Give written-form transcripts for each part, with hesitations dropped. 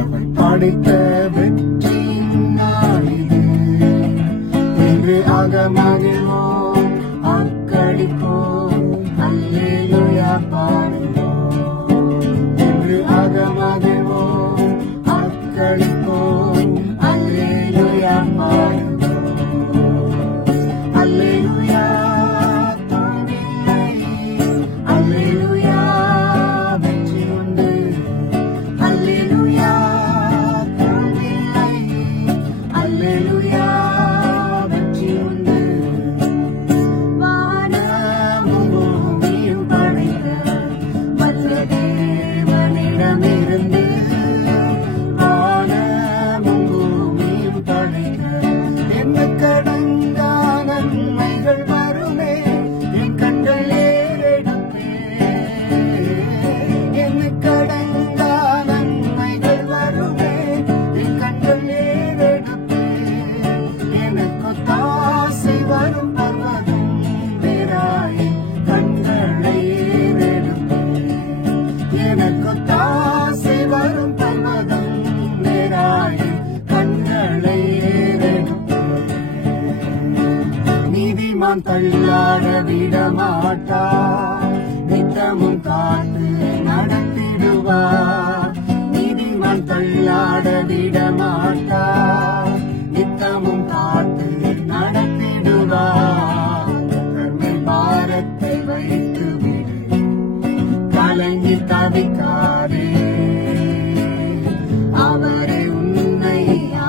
அவள் படைத்த வெற்றியின் நாளிது. இன்று அகமகிழ்வோம், அக்களிப்போம், அல்லேலூயா பாடுவோம். இன்று அகமகிழ்வோம், அக்களிப்போம், அல்லேலூயா பாடுவோம். அல்லேலூயா தோல்வியில்லை, அல்லேலூயா வெற்றி உண்டு. அல்லேலூயா தோல்வியில்லை, அல்லேலூயா வெற்றி உண்டு. வானமும் பூமியும் படைத்த வல்ல தேவனிடமிருந்து, வானமும் பூமியும் படைத்த எண்ணுக்கடங்கா நன்மைகள் வருமே, என் கண்கள் ஏறெடுப்பே. எண்ணுக்கடங்கா நன்மைகள் வருமே, என் கண்கள் ஏறெடுப்பே. எனக்கு தாசை வரும் பர்வதம் வேறாய், கண்களை ஏறெடுப்பே. எனக்கு தாசை வரும் பர்வதம் வேறாய், கண்களை ஏறெடுப்பே. நீதிமான் தள்ளாட விடமாட்டார், நித்தமும் காத்து நடத்திடுவார். நீதிமான் தள்ளாட விடமாட்டார், நித்தமும் காத்து நடத்திடுவார். கர்மேல் பாரத்தை வைத்து விடு, கலங்கி தவிக்காதே. அவரே உன்னை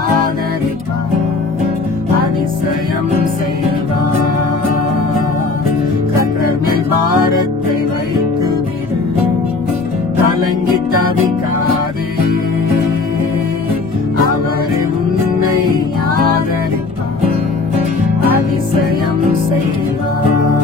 ஆதரிப்பார், அதிசயம் செய்வார். கர்த்தர் மேல் பாரத்தை வைத்து விடு, கலங்கி தவிக்காதே. அவரே உன்னை ஆதரிப்பார், அதிசயம் செய்வார்.